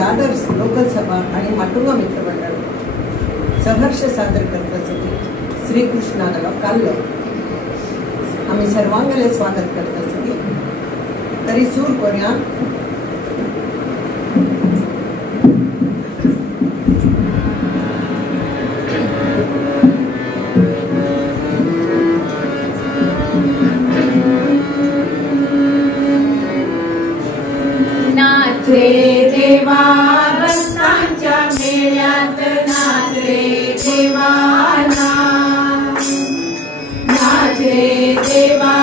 Dadar local सभा आणि माटुंगा मित्रमंडळ सहर्ष सादर करण्यासाठी श्रीकृष्णाला काल्लो आम्ही सर्वांगले स्वागत करण्यासाठी तरी सूर करूया. नाच रे देवा भक्तांच्या मेळ्यात, नाच रे देवाना. नाच रे देवा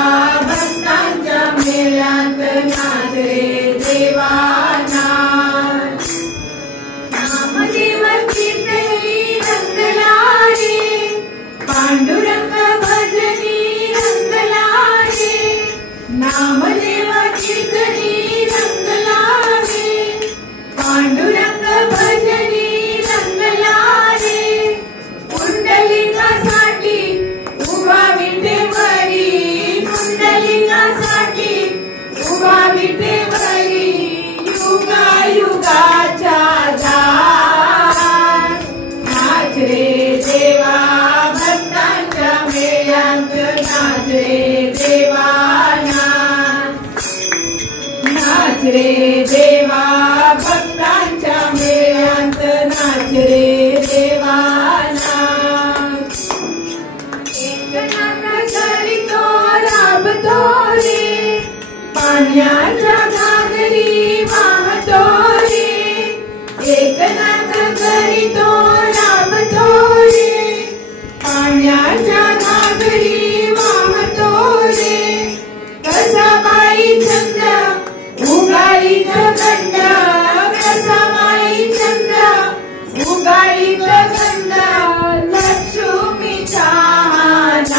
भक्तांच्या मेळ्यात, नाच रे देवाना. नामदेवाची तरी रंगला रे, पांडुरंग भजनी रंगला रे. नामदेवाची तरी पांडुरंग भजनी रंगला रे. कुंडलिकासाठी उभा विटेवरी, कुंडलिकासाठी उभा विटेवरी. युगा युगाच्या दार, नाच रे देवा भक्तांच्या मेळ्यात, नाच रे देवाना. नाच रे देवा भक्तांच्या मेळ्यात, नाच रे देवाना. एकनाथ करीतो राबतो रे, पाण्याच्या घागरी वाहतो रे. एकनाथ करीतो राबतो रे, पाण्याच्या घागरी वाहतो रे. कसा बाई चंद्र उगाळीत गंध, कसाबाई चंद्र उगाळीत गंध. लक्ष्मीचा नाच,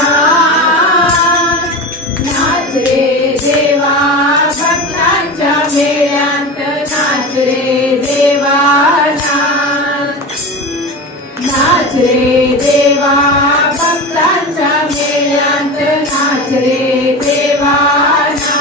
नाच रे देवा भक्तांच्या मेळ्यात, नाच रे देवाना. नाच रे देवा भक्तांच्या मेळ्यात, नाच रे देवाना.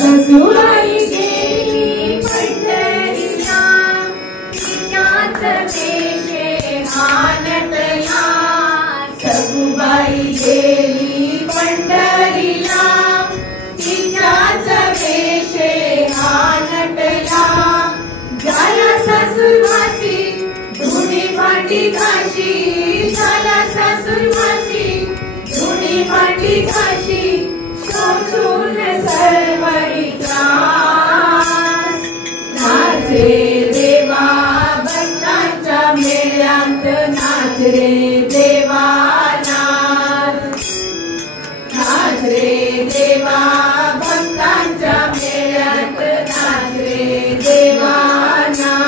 ससुबाई गेली पंढरीला, तिच्याच वेशे हानटला. ससुबाई गेली पंढरीला, तिच्याच वेशे हानटला. झाला सासूरवासी धुणी भांडी घाशी, झाला सासूरवासी धुणी भांडी घाशी. शोषून सर्वरी त्रास, नाच रे देवा भक्तांच्या मेळ्यात, नाच रे देवाना. नाच रे देवा भक्तांच्या मेळ्यात, नाच रे देवाना.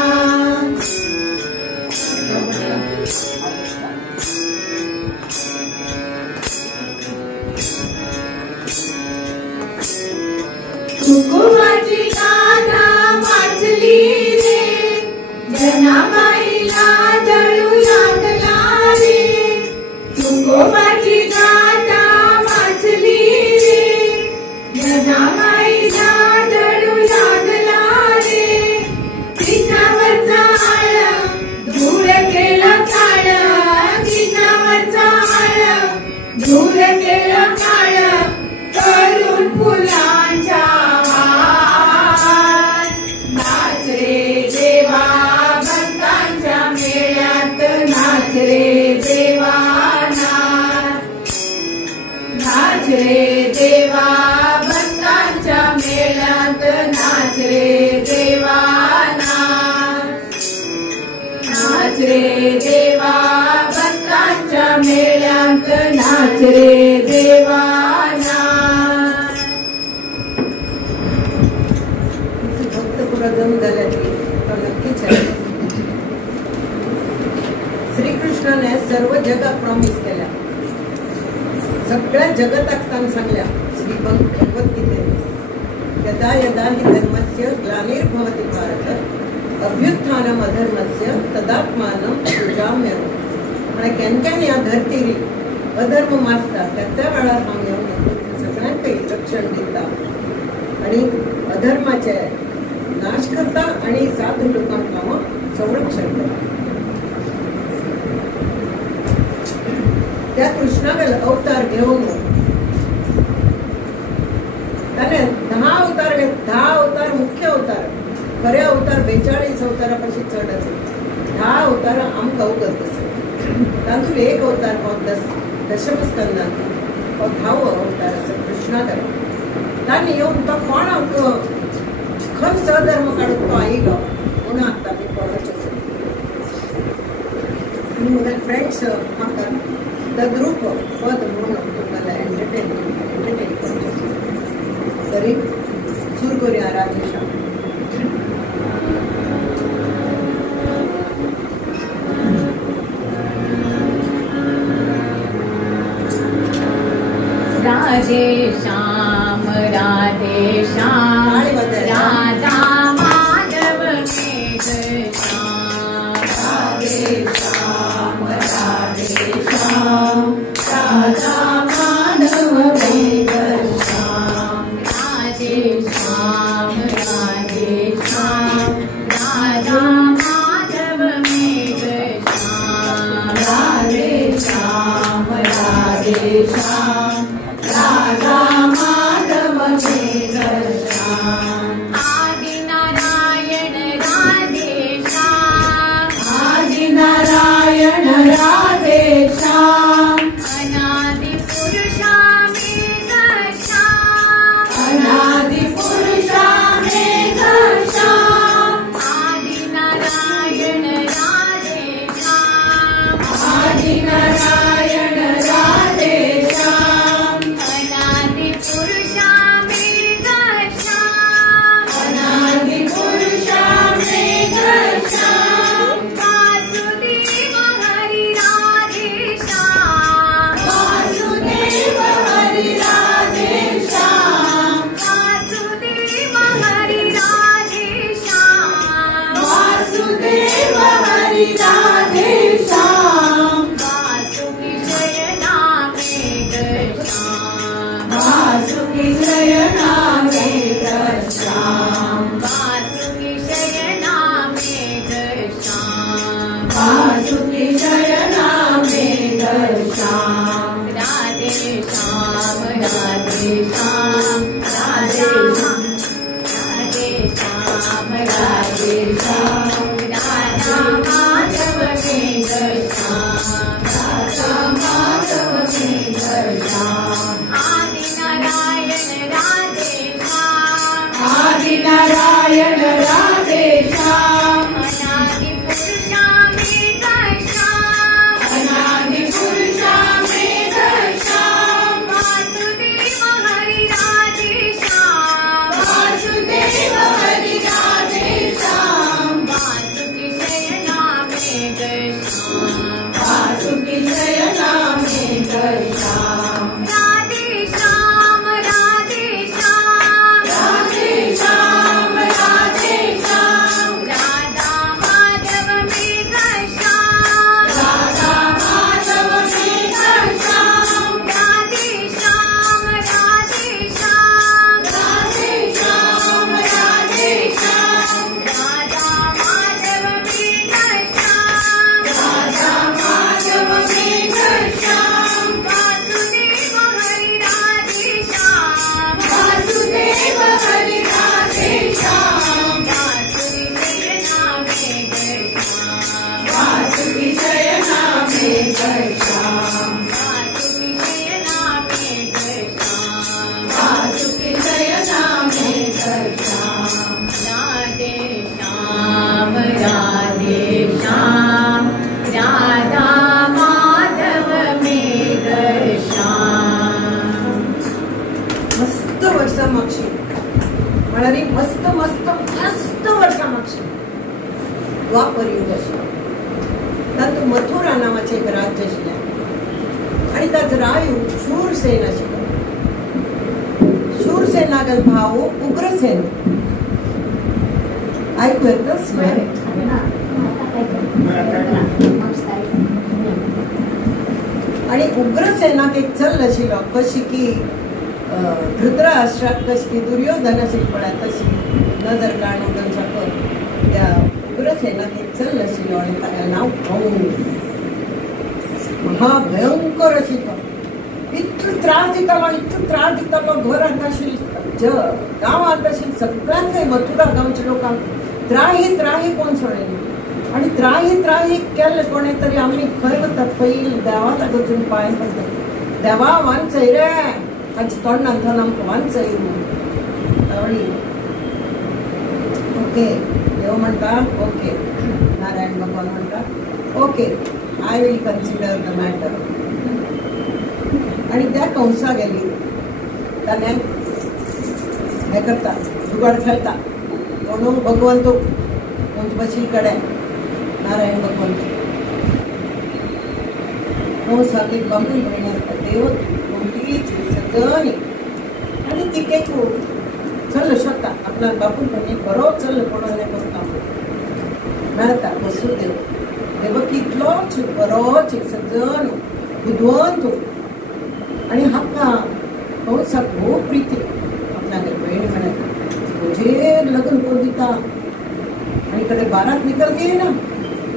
कुकुमाची गाथा वाचली रे, जनाबाईला दळू लागला रे. कुकुमाची गाथा वाचली रे, जनाबाईला दळू लागला रे. तिच्यावरचा आळ धूर केलं काळ, तिच्यावरचा आळ धूर केलं काळ. करून फुलांच्या हार, नाच रे देवा भक्तांच्या मेळ्यात, नाच रे देवाना. नाच रे देवा भक्तांच्या मेळ्यात, नाच रे देवाना. नाच रे देवा भक्तांच्या मेळ्यात, नाच रे देवाना. जम झाल्याची तो नक्कीच आहे. श्रीकृष्णाने सर्व जगात प्रॉमिस केल्या, सगळ्या जगताक सांगल्या श्रीभगवद्गीतेत. यदा यदा हि धर्मस्य ग्लानिर्भवति भारत अभ्युत्थानम् अधर्मस्य तदात्मानं सृजाम्यहम्. आणि केन्केन ह्या धर्तीरी अधर्म माजता त्या वेळार हांव येवन सगळ्यांक रक्षण दिता आणि अधर्माचे नाश करता आणि साधू लोकांक हांव संरक्षण करता. त्या कृष्णागेलो अवतार घेवन ताणें 10 अवतार 10 अवतार मुख्य अवतार. खरे अवतार 42 अवतारा पाशी चड आसात. 10 अवतार आमकां अवगत आसात. तातूंत एक अवतार हो दशमस्कंदांत हो 10वो अवतार आसा कृष्णागेलो. ताणें येवन तो कोणाक खंय सधर्म काडून तो आयलो म्हणून आतां आमी पळोवचें आसा. म्हजे फ्रेंड्स म्हाका तद्रूप पद म्हणून तुमकां एंटरटेन करचें तरी सुरू करुया राजेशा. राधे श्याम राधे श्याम राधा माधव मेघ श्याम. राधे श्याम राधे श्याम राधा माधव मेघ श्याम. राधे श्याम राधे श्याम राधा माधव मेघ श्याम. राधे श्याम राधे श्याम राधा माधव मेघ श्याम. आदि नारायण राधे श्याम. आदि नारायण राधे श्याम. अनादि पुरुषा मेघ श्याम. अनादि पुरुषा मेघ श्याम. आदि नारायण राधे श्याम. आदि नारायण राधे श्याम. अनादि पुरुषा मेघ श्याम. अनादि पुरुषा मेघ श्याम. वासुदेव हरि राधे श्याम. वासुदेव हरि राधे श्याम. वासुदेव हरि राधे श्याम. वासुदेव हरि राधे श्याम. वासुकी शयना मेघ श्याम. वासुकी शयना मेघ श्याम. वासुकी शयना मेघ श्याम. वासुकी शयना मेघ श्याम. राधे श्याम राधे श्याम राधे श्याम. राधे श्याम राधे श्याम राधा माधव मेघ श्याम. राधा माधव मेघ श्याम. आदि नारायण राधे श्याम. आदि नारायण राधे श्याम. अनादि पुरुषा मेघ श्याम. अनादि पुरुषा मेघ श्याम. वासुदेव हरि राधे श्याम. वासुदेव हरि राधे श्याम. वासुकी शयना मेघ श्याम. वासुकी शयना मेघ श्याम. राधे श्याम राधे श्याम. राधे श्याम राधे श्याम. राधा माधव मेघ श्याम. राधा माधव मेघ श्याम. राधे श्याम राधे श्याम. राधे श्याम राधे श्याम. राधा माधव मेघ श्याम. राधा माधव मेघ श्याम. वासुदेव हरि राधे श्याम. वासुदेव हरि राधे श्याम. वासुकी शयना मेघ श्याम. वासुकी शयना मेघ श्याम. वासुकी शयना मेघ श्याम. राधे श्याम राधे श्याम राधा माधव मेघ श्याम. मस्त वर्षा मागशी म्हळ्यार मस्त मस्त मस्त वर्षा मागशी द्वापर युग आशिल्लो. तातूंत मथुरा नांवाचें एक राज्य आशिल्लें आनी ताचो रायू शूरसेन आशिल्लो. शूरसेनागेलो भाव उग्रसेन. आयकूं येता? आणि उग्रसेनाक एक चल आशिल्लो कशी की धृतराष्ट्राक कशी की दुर्योधन आशिल्लो पळय तशी नजर काडून तांच्या त्या उग्रसेनाक एक चल आशिल्लो आनी ताचें नांव कंस. महाभयंकर आशिल्लो. इतलो त्रास दितालो घरांत आशिल्लो गांवांत आशिल्लो सगळ्यांक मथुरा गांवच्या लोकांक त्राही कोण सोडयली. आणि त्राही केल्ले कोणे तरी आमी खंय वतात पयलीं देवा लागून पांय पडटा. देवा वांचय रे ताच्या तोंडांतल्यान आमकां वांचय म्हणून. ओके देव म्हणटा ओके. नारायण भगवान म्हणटा okay I will consider the matter. आणि त्या कंसा गेली ताणें हें करता जुगाड खेळटा म्हणून भगवंतो पंचमशी कडेन नारायण भगवंत कंसाक एक बांबूल भयण आसता देव कोणतीची सगळी आनी ती एक चल शकता आपल्या बापूल भयणीक बरो चल पडोले करता मेळटा वसुदेव देवकी इतलोच बरोच सजन बुद्वंत. आणि हाका कंसाक खूब प्रिती आपल्यागे भयणी म्हणत तुझे लग्न करून दिता. आणि कभी बारात निकल गई ना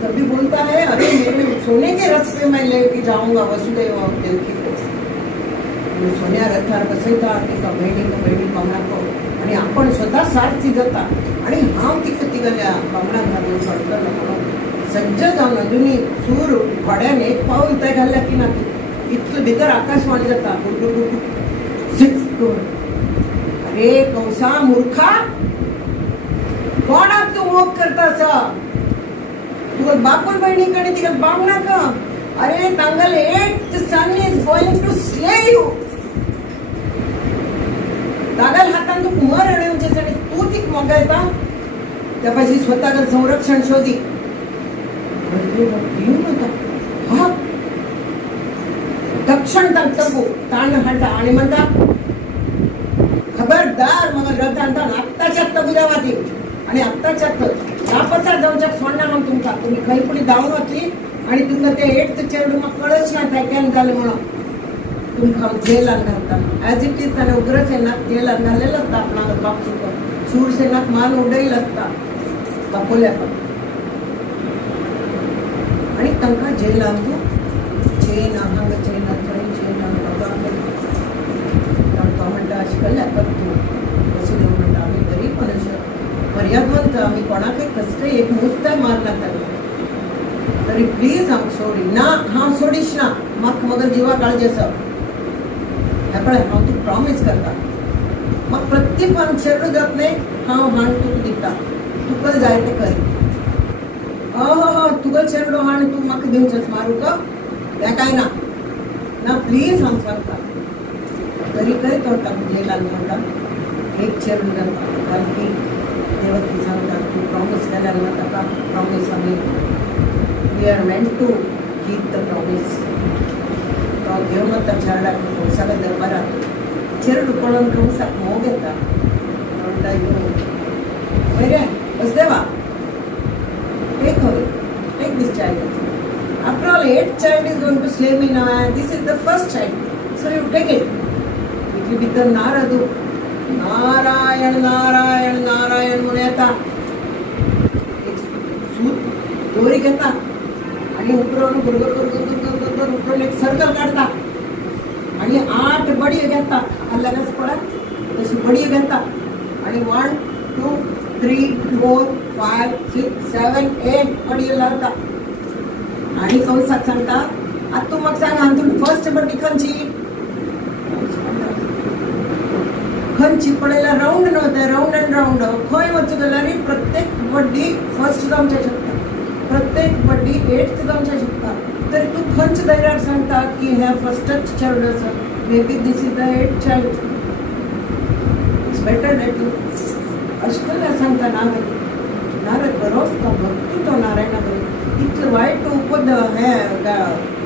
तभी बोलता है अरे मेरे सोने के रथ पे मैं लेके जाऊंगा वसुदेव और देवकी को. सोन्या रथार बसयता तिका बहिणी बामणाको आणि आपण स्वतः सारथी जाता. आणि हांव तिका तिगल्या बामणाक घालून सोडटलो म्हणून सज्ज जावन अजुनी सूर घोड्यान एक पाऊल थंय घाल्ल्या की ना इतलो भितर आकाशवाणी जाता अरे कंसा मूर्खा कोणाक तू मोग करता तुका बापूल बहिणी कडे तिका बामणाक अरे तांगल 8th son is going to slay you. तागल हातान तू मर अडवचे आणि तू तीक मोगायता त्यापाशी स्वतःला संरक्षण शोधी. हा दक्षिण तंगू ताण हाडटा आणि म्हणटा खबरदार मग रथांता आत्ताच्या बुजावाती आणि आत्ताच्या रापचा जाऊच्या सोडणार मग तुम्ही खंय पुढे धांवन वचली आणि तुमकां ते 8th चेडूं म्हाका कळच ना काय केन्ना जालें म्हणून तुमकां जेलान घालता. एज इट इज ताणें उग्रसेनाक जेलान घाल्लेलो आसता आपणाक बापसूक. शूरसेनाक मान उडयलो आसता बापोल्याक आणि तांकां जेलान तूं चेन हांगा चेन थंय चेन तांकां म्हणटा अशें केल्ल्या कर तूं. वसुदेव म्हणटा आमी गरीब मनुश्य मर्यादवंत आमी कोणाकय कसलेय एक मुस्ताय मारना तरी प्लीज हांव सोडी ना हांव सोडीश ना म्हाका म्हगे जिवा काळजी आसा. हे पळय हांव तुका प्रॉमीस करता म्हाका प्रत्येक चेडूं जातलें हांव हाण तुका दिता तुका जाय तें कर. तुका चेडूं हाण तूं म्हाका दिवचें मारूं का हें काय ना प्लीज हांव सांगता. तरी खंय तो ताका जेलान म्हणटा एक चेडूं जाता ताका देवकी सांगता तूं प्रॉमीस केल्यार ना ताका प्रॉमीस आमी we are meant to keep the promise. तो घेवन वता चेडूक कंसाच्या दरबारात. चेडूं पळोवन कंसाक मोग येता म्हणटा बरें Vasudeva take this child. After all, 8th child is going to slay me now and this is the first child. So you take it. It will be the Naradu. Narayan Narayan Narayan म्हणून येता. सूत दोरी घेता आणि उपरून गुरगुर उपरून एक circle काढता आणि 8 बडी घेता. अलगच पडत तशी बडी घेता आणि 1 2 3 4 5 6 7 8 बडी लावता. आणि कंसाक सांगता आता तू म्हाका सांग हातून फर्स्ट बडी खंयची पळयल्यार राउंड नव्हते राउंड अँड राउंड खंय वचूं जाल्यार प्रत्येक बड्डी फर्स्ट जावचे शकता प्रत्येक बड्डी 8th जावचे शकता. तरी तू खंयच्या धैर्यार सांगता की हे फर्स्टच चाइल्ड आसा may be this is the 8th child. It's better that you अशें केल्यार सांगता नारद बरो आसता भक्ती तो नारायणा इतलें वायट उपद हे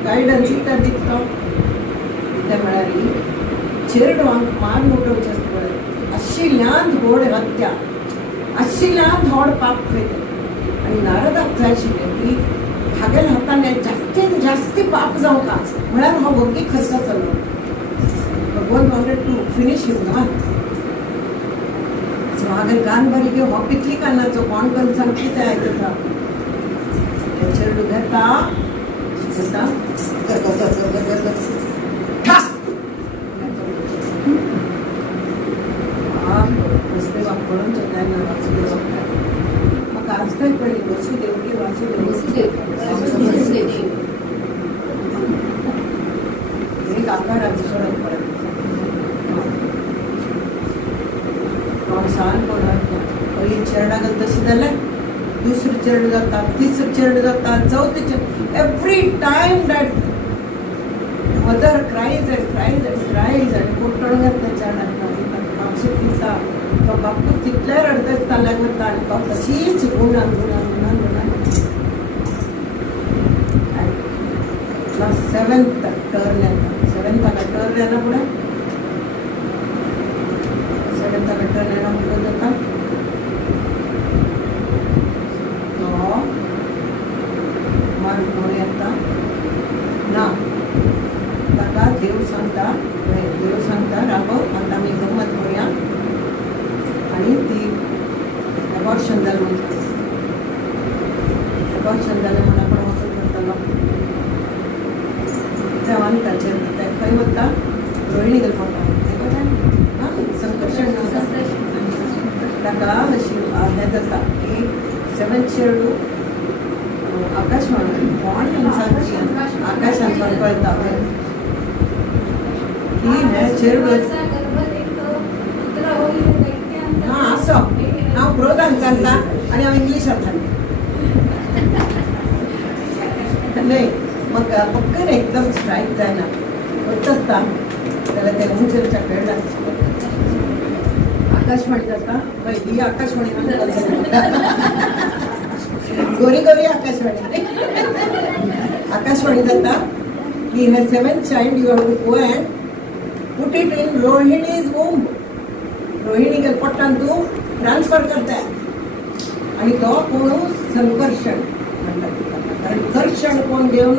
गायडन्स इतल्या दिता ते म्हळ्यार चेडूं आमकां मान उठोवचें आसता पळय आशिल्ल्यान व्हड हत्या आशिल्ल्यान व्हड पाप खंय. आनी नारदाक जाय आशिल्लें की हागेल हाताने जास्तीत जास्ती पाप जाऊ का म्हळ्यार हो वगी खर्च चलो भगवान वॉन्टेड टू फिनिश हिम ना सो हागेल गान बरी घेऊ हो पितली कानाचो कोण करून सांग कितें आयकता ते चेडू घेता सुता वापरून म्हाका आजकाल कळ्ळी वसुदेव की वासुदेव एक आकाराची फरक पडत सांग पयली चेडा तशी जाल्यार दुसरी चेडू जाता तिसरी चेडू जाता चवथी चेडू every time that mother cries and cries and cries आनी पोटण घातल्या चेडाक मातशें पिता तो बापूच तितले रडत ताल्या करता आनी तो तशीच गुणान गुणान गुणान गुणान सेवेंथ टर्न येता सेवेंथाका टर्न येना फुडें सेवेंथाका टर्न येना फुडें जाता तो मारून कोण येता ना ताका देव सांगता राघव आता आमी गंमत करूया आणि ती अबॉर्शन जालें म्हणटा अबॉर्शन जालें म्हणून आपण वचून करतलो देवान ताचेर ते खंय वता रोहिणी गेल पडटा संकर्शण ताका अशी हें जाता की सेवेंथ चेडू आकाशवाणी कोण आकाशांत कळटा की हे चेडू हां असो हांव क्रोधान सांगता आनी हांव इंग्लिशांत सांगता न्हय म्हाका पक्कन एकदम स्ट्रायक जायना वच आसता जाल्यार ते उंचेच्या खेळटात आकाशवाणी जाता पळय ही आकाशवाणी गोरी गोरी आकाशवाणी आकाशवाणी जाता की हे seventh child you have to go and put it in Rohini's womb Rohini गेल पट्टान तूं ट्रान्सफर करता आनी तो कोण संकर्शण म्हणटा कारण कर्शण कोण घेवन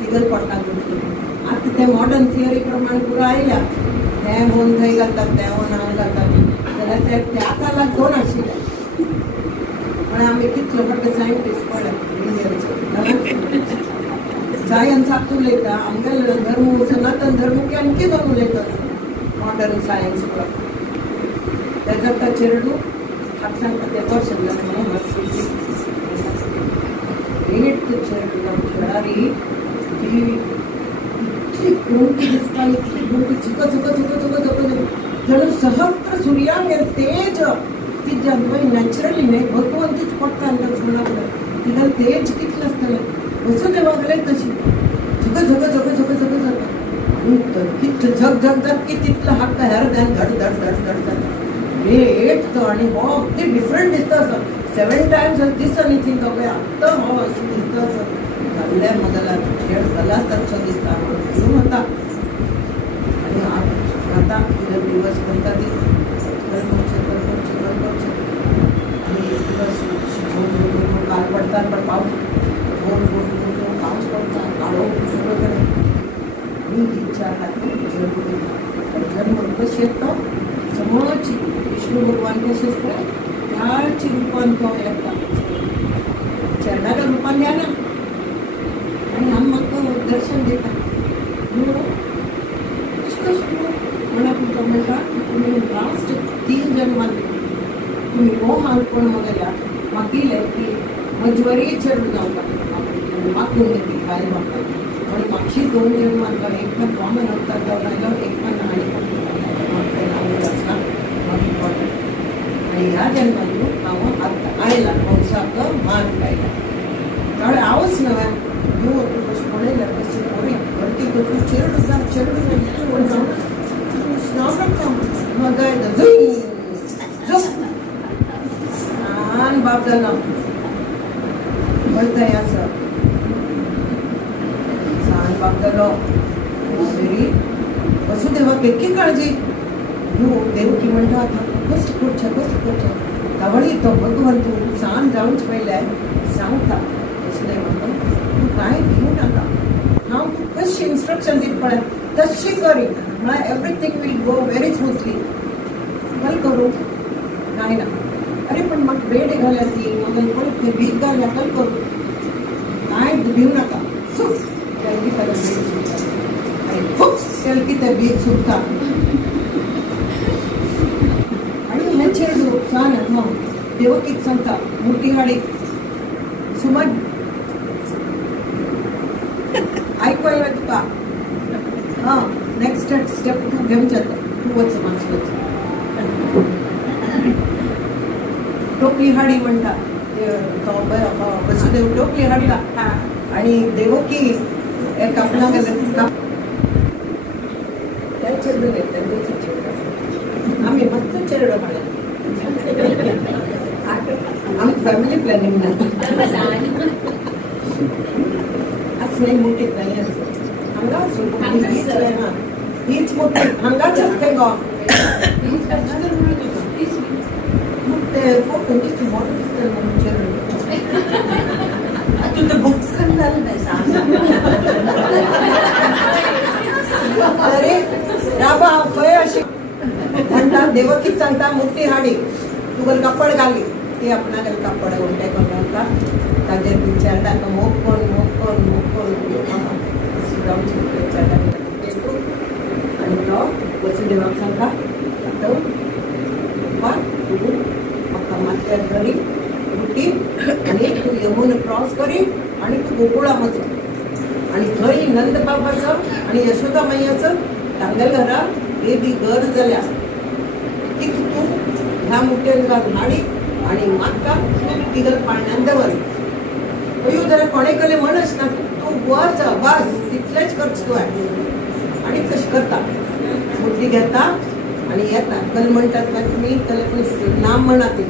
तिगल पट्टान आतां ते मॉडर्न थियरी प्रमाण पुरो आयल्या हें होन थंय घालतात तें होन हांगा घालतात जाल्यार त्या काळाक दोन आशिल्ले पण आमी कितलो मोठो सायंटिस्ट पळय इंडियनचो सायन्साक उलयता आमगेलो धर्म सनातन धर्म की आणखी दोन उलयता मॉडर्न सायन्स पळय ते जाता चेडू हाका सांगता ते वर्षन जालें म्हणून वर्स एट चेडू जावन खेळारी ती इतली गुंटी दिसता इतली गुंटी चुक चुक चुक चुक चुक जणू सहस्त्र सुर्यागेर तेज ती जन्मय नॅचरली न्हय भगवंतीच पडटा आनी सुणा तिगेलें तेज कितलें आसतलें वसुदेवा गेलें तशी झुक झुक झुक झुक झुक जाता आनी कितलें झक झक झक की तितलो हाका हेर ध्यान धड धड धड धड धड वेट तो आनी हो अगदी डिफरंट दिसता असो 7 टायम्स दिसनी थिंक पळय आत्तां हो अशें दिसता असो घाल्ल्या मगला खेळ जाला आसतासो दिसता म्हणून वता आनी आतां कितें दिवस करता ती करपाचें आनी दिवस काल पडटा पण पावस पावस पडटा काळो सगळो कडेन आनी इच्छा जन्म कशी येता समोरची विष्णू भगवान कशे असता त्याची रूपान तो येता चरणाच्या रूपान या ना आनी हांव म्हाका दर्शन दिता म्हणून तुमकां म्हणटा तुमी लास्ट 3 जन्मान तुमी हो हालपण गेल्या म्हाका इलें की मजवरी चेडू जावपाक मागून घेतली भायर म्हाका पण म्हापशी 2 जन्मान तो एक पण कॉमन अवतार जालो एक पण आनी आनी ह्या जन्मांतून हांव आतां आयला वंशाक मान लायला त्यावेळेस हांवच नव्या न्यू कशें पळयल्या कशें पळय भरती करून चेडू जावन चेडू जावन मगाय आन बाप जालो वयता हें आसा सान बाप जालो वेरी वसुदेवाक इतकी काळजी देवकी म्हणटा आतां कशें करचें तावळी तो भगवंत सान जावंच पयलें सांगता वसुदेव म्हणटा काय भिवू नका. हांव तुका कशी इन्स्ट्रक्शन दित पळय तशी करी म्हळ्यार everything will go very smoothly. कल करू काय ना. अरे पण म्हाका बेड घाल्या ती म्हाका कोण भीक घाल्या कल करू. काय भिवू नका. सुट केलकी त्याला भीक सुटता आणि खूप केलकी ते भीक सुटता. आणि हे चेडू सांग हांव देवकीक सांगता मोठी हाडी सुमन ऐकू येईल तुका. हां नेक्स्ट स्टेप तू घेऊन जाता. तू वच माणूस टोपली हाडी म्हणटा वसुदेव टोपली हाडला आणि देवकी एक आपला त्या चेडू आम्ही मस्त चेडू हाडला. आम्ही फॅमिली प्लॅनिंग ना असं नाही मोठी नाही असं हांगा हीच मोठी हांगाच असते गो. मग ते फोटो नुसते मोठे दिसतात चेडू. तू तर भक्कन झालं नाही. अरे राबा खंय अशी म्हणटा देवकीच सांगता मोठी हाडी तुगल कापड घाली ती आपणागल कापड उलटे करून घालता. ताजेर विचार ताका मोग कोण आणि तो वसुदेवाक सांगता तू म्हाका माथ्यार धरी उठी आणि तू यमुना क्रॉस करी आणि तू गोकुळा वच आणि थंय नंद बाबाचं आणि यशोदा मैयाचं तांगेल घरा बेबी घर जाल्या ती तू ह्या मुठ्यान घालून हाडी आणि म्हाका तिगल पाळण्यान दवर. अयो जाल्यार कोणे केले म्हणच ना तू वच बस तितलेच करच तू आणि कशी करता. मुठी घेता आणि येता कल म्हणतात ना तुम्ही कले नाम म्हणा ते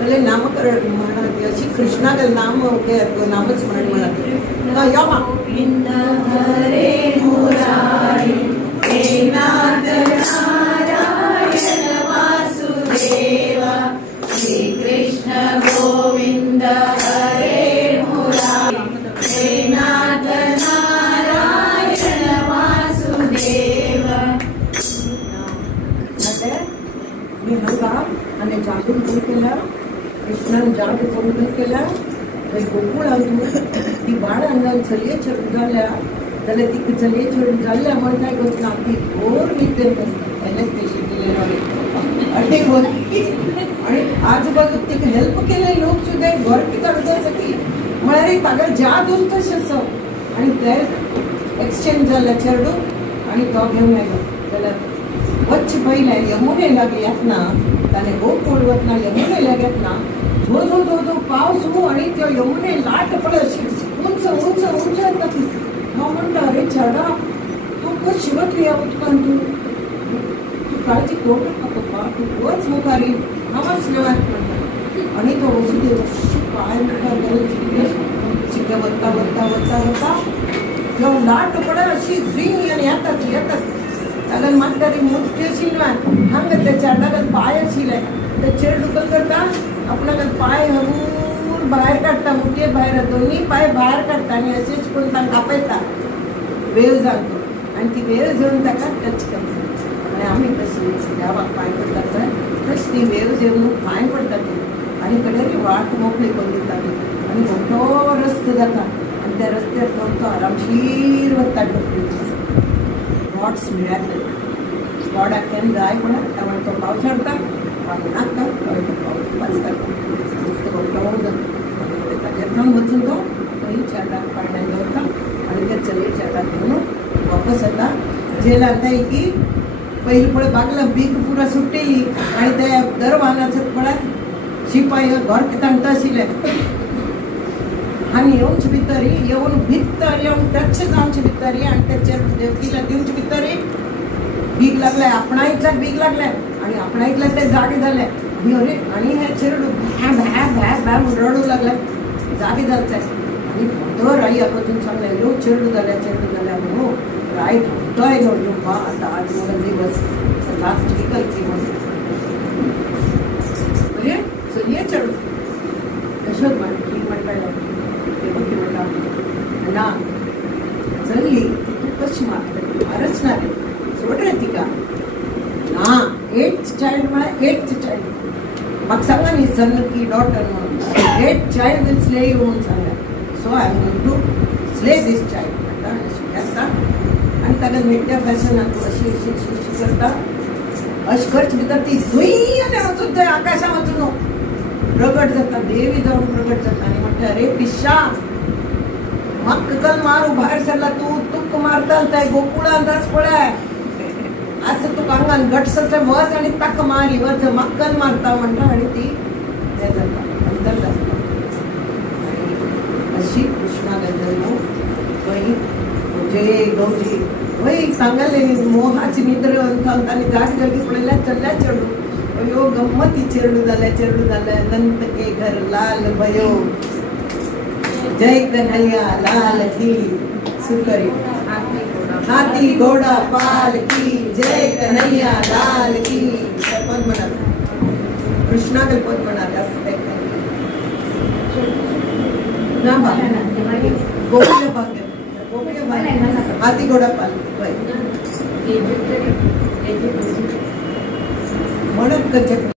कले नामकरण म्हणा ते अशी कृष्णागल नाम ओके नामच म्हणा या गोविंद हरे मुरारी हे नाथ नारायण वासुदेव श्री कृष्ण गोविंद हरे मुरारी हे नाथ नारायण वासुदेव. मी हंगा आणि जागून कोण केला कृष्णान जाग कोण केला गोकुळ ती बाळ अंगान चलये चढून जाल्या जाल्यार ती चलये चढून जाल्या म्हण काय करता ती घोर निद्रे एनेस्थेशिया दिलेलो आणि आजूबाजू तिका हेल्प केले लोक सुद्धा घर करण्यासाठी म्हळ्यार ताका ज्या दोस्त तशें आणि ते एक्सचेंज जाल्या चेडू आणि तो घेवन आयलो जाल्यार वच पयले यमुने लागल्यात ना ताणें गोकुळ वतना यमुने लागल्यात ना झो झो झो झो पावस आणि त्यो यमुने लाट पडत अशी उंच उंच उंच येता ती. हांव म्हणटा अरे चेडा तूं कशी वतली ह्या उदकान तूं काळजी करूं नाका पप्पा तूं वच मुखारी हांवच नेवात म्हणटा. आणि तो वसुदेव अशी पांय मुखार घालून चिके वता वता वता वता त्यो लाट पडत अशी झिंग आनी येतात येतात तागल म्हातारी मोठी आशिल्ली हांगा त्या चेड्यागल पांय आशिल्ले ते चेड दुखल करता आपणागल पांय हरून भायर काडटा मुठये भायर दोन्ही पांय भायर काडटा आनी अशेंच करून तांकां आपयता वेव जावन आनी ती वेव घेवन ताका टच करता. आनी आमी तशी देवाक पांय पडटा पळय तशी ती वेव घेवन पांय पडटा ती आनी कडेन वाट मोकळी करून दिता ती आनी मोठो रस्तो जाता आनी त्या रस्त्यार तो आरामशीर वता टोपलीचो. गॉड्स मिरेकल गॉडाक केन्ना जाय पडत त्यामुळे तो पावस हाडटा पावस नाका तो पावस बंद करता नुस्तें मोठो जाता ताजेर वचून तो खंय चेड्याक पाळण्यान दवरता आनी त्या चलये चेड्याक घेवन वापस येता. जेला आतां की पयलीं पळय बागला बीक पुरा सुट्टेली आनी ते दरवानाचो पळय शिपाई घर तांता आशिल्ले आनी येवचे भितर येवन भितर येवन टच जावचे भितर आनी तेचेर देवकीला दिवचे भितर भीक लागले आपणायतल्याक भीक लागले आनी आपणायतल्याक ते जागे जाले आनी अरे आनी हे चेडू भ्या भ्या भ्या भ्या म्हणून रडू लागले जागे जाले आनी धर आई आपासून सांगले लो चेडू जाल्या म्हणून राय धरतो आयलो बा आतां आज मला दिवस लास्ट विकल की म्हणून अरे चलये चेडू यशोद म्हणटा ना चलली तू कशी मारते फारच ना रे सोड रे ती का ना 8th child मला 8th child मग सांगा नी सन की डॉटर म्हणून 8th child will slay you म्हणून सांगा so I am going to slay this child आणि ताका मिट्या फॅशन अशी अशी अशी करता अशी खर्च भितर ती जुई आणि वचून थंय आकाशा वचून प्रगट जाता देवी जाऊन प्रगट जाता आणि म्हणटा अरे पिश्या मक्कल मारू भायर सरला तू तुक मारताल थंय गोकुळांत आस पळय असं तुका हांगान गटसले वच आणि ताका मारी वच मक्कल मारता म्हणटा आणि ती हे जाता अंतर जाता अशी कृष्णा गंधर्व वही जे गौजी वही सांगाले मोहाची निद्र आणि जाग जागी पडल्या चढल्या चढू अयो गम्मती चेरडू झाल्या नंत के घर लाल भयो जय कन्हैया लाल की सुकरी हाथी घोडा पाल की जय कन्हैया लाल की पद म्हणा कृष्णाकडे पद म्हणा असते ना गोकुळ भाग्य हाथी घोडा पाल म्हणत